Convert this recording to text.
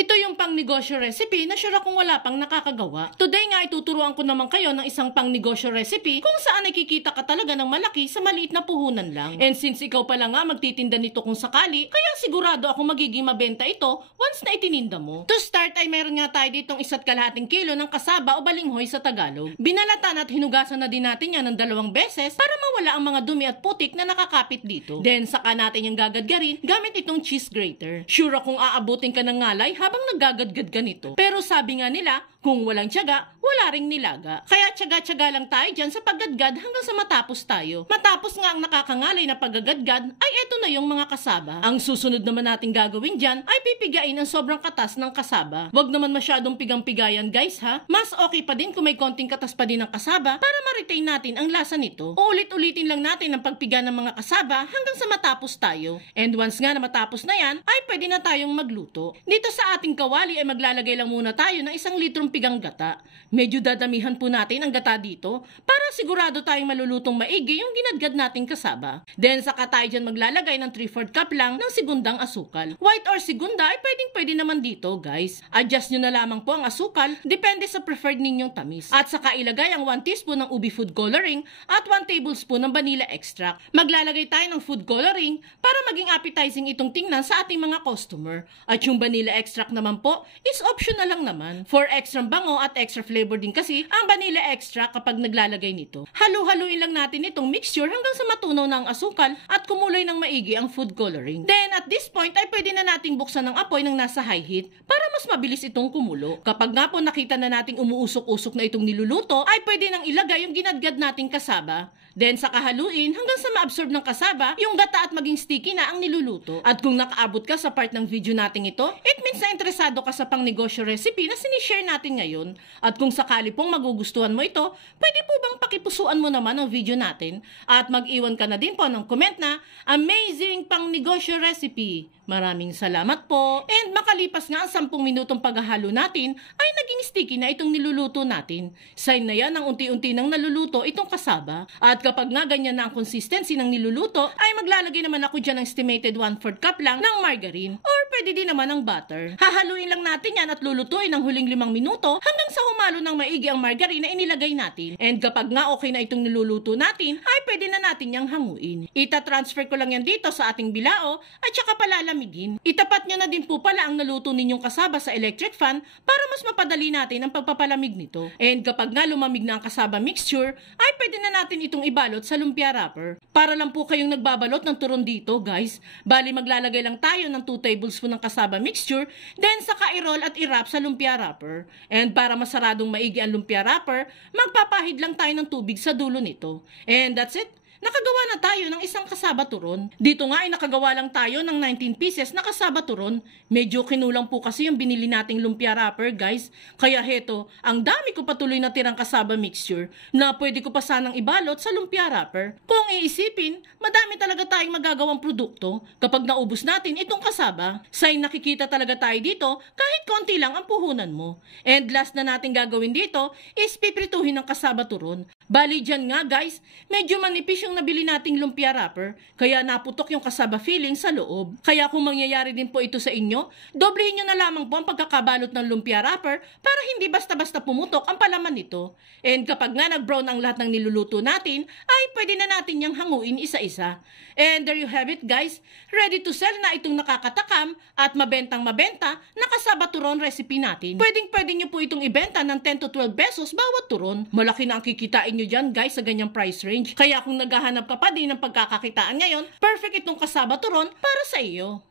Ito yung pangnegosyo recipe na sure akong wala pang nakakagawa. Today nga ituturuan ko naman kayo ng isang pangnegosyo recipe kung saan nakikita ka talaga ng malaki sa maliit na puhunan lang. And since ikaw pala nga magtitinda nito kung sakali, kaya sigurado ako magiging mabenta ito once na itininda mo. To start ay meron nga tayo ditong 1.5 kilo ng kasaba o balinghoy sa Tagalog. Binalatan at hinugasan na din natin yan ng 2 beses para mawala ang mga dumi at putik na nakakapit dito. Then saka natin yung gagadgarin gamit itong cheese grater. Sure akong aabutin ka ng ngalay habang nagagadgad ka nito. Pero sabi nga nila, kung walang tiyaga, wala ring nilaga. Kaya tiyaga-tiyaga lang tayo dyan sa paggadgad hanggang sa matapos tayo. Matapos nga ang nakakangalay na paggagadgad, ay eto na yung mga kasaba. Ang susunod naman natin gagawin dyan ay pipigain ang sobrang katas ng kasaba. Wag naman masyadong pigang-pigayan guys ha. Mas okay pa din kung may konting katas pa din ng kasaba para ma-retain natin ang lasa nito. Uulit-ulitin lang natin ang pagpiga ng mga kasaba hanggang sa matapos tayo. And once nga na matapos na yan, ay pwede na tayong magluto. Dito sa ating kawali ay maglalagay lang muna tayo ng 1 litrong pigang gata. Medyo dadamihan po natin ang gata dito para sigurado tayong malulutong maigi yung ginadgad nating kasaba. Then saka tayo dyan maglalagay ng 3/4 cup lang ng segundang asukal. White or segunda ay pwede naman dito guys. Adjust nyo na lamang po ang asukal, depende sa preferred ninyong tamis. At saka ilagay ang 1 teaspoon ng ubi food coloring at 1 tablespoon ng vanilla extract. Maglalagay tayo ng food coloring para maging appetizing itong tingnan sa ating mga customer. At yung vanilla extract naman po is optional lang naman. For extra bango at extra flavor din kasi ang vanilla extract kapag naglalagay nito. Halu-haluin lang natin itong mixture hanggang sa matunaw na ang asukal at kumulay ng maigi ang food coloring. Then at this point ay pwede na nating buksan ang apoy ng nasa high heat para mas mabilis itong kumulo. Kapag nga po nakita na nating umuusok-usok na itong niluluto ay pwede nang ilagay yung ginadgad nating kasaba. Then saka haluin hanggang sa ma-absorb ng kasaba yung gata at maging sticky na ang niluluto. At kung nakaabot ka sa part ng video nating ito, it means na interesado ka sa pangnegosyo recipe na sinishare natin ngayon. At kung sakali pong magugustuhan mo ito, pwede po bang pakipusuan mo naman ang video natin at mag-iwan ka na din po ng comment na amazing pangnegosyo recipe. Maraming salamat po. And makalipas nga ang 10 minutong paghahalo natin ay naging sticky na itong niluluto natin. Sign na yan ang unti-unti nang naluluto itong kasaba. At kapag nga ganyan na ang consistency ng niluluto, ay maglalagay naman ako dyan ng estimated 1/4 cup lang ng margarine or pwede din naman ng butter. Hahaluin lang natin yan at lulutuin ng huling 5 minuto hanggang sa humalo ng maigi ang margarine na inilagay natin. And kapag nga okay na itong niluluto natin, ay pwede na natin yang hanguin. Ita-transfer ko lang yan dito sa ating bilao at saka palalamigin. Itapat nyo na din po pala ang naluto ninyong kasaba sa electric fan para mas mapadali natin ang pagpapalamig nito. And kapag nga lumamig na ang kasaba mixture, ay pwede na natin itong ibalot sa lumpia wrapper. Para lang po kayong nagbabalot ng turon dito guys. Bali maglalagay lang tayo ng 2 tablespoon ng kasaba mixture, then saka i-roll at i-wrap sa lumpia wrapper. And para masaradong maigi ang lumpia wrapper, magpapahid lang tayo ng tubig sa dulo nito. And that's it. Nakagawa na tayo ng isang kasaba turon. Dito nga ay nakagawa lang tayo ng 19 pieces na kasaba turon. Medyo kinulang po kasi yung binili nating lumpia wrapper guys. Kaya heto, ang dami ko patuloy na tirang kasaba mixture na pwede ko pa sanang ibalot sa lumpia wrapper. Kung iisipin, madami talaga tayong magagawang produkto kapag naubos natin itong kasaba. Say nakikita talaga tayo dito kahit konti lang ang puhunan mo. And last na natin gagawin dito is piprituhin ng kasaba turon. Bali dyan nga guys, medyo manipis yung nabili nating lumpia wrapper, kaya naputok yung kasaba filling sa loob. Kaya kung mangyayari din po ito sa inyo, doblehin nyo na lamang po ang pagkakabalot ng lumpia wrapper para hindi basta-basta pumutok ang palaman nito. And kapag nga nag-brown ang lahat ng niluluto natin, ay pwede na natin yung hanguin isa-isa. And there you have it guys, ready to sell na itong nakakatakam at mabentang-mabenta na kasaba turon recipe natin. Pwedeng-pwede nyo po itong ibenta ng 10 to 12 pesos bawat turon. Malaki na ang kikitain nyo dyan guys sa ganyang price range. Kaya kung naghahanap ka pa din ng pagkakakitaan ngayon, perfect itong kasaba turon para sa iyo.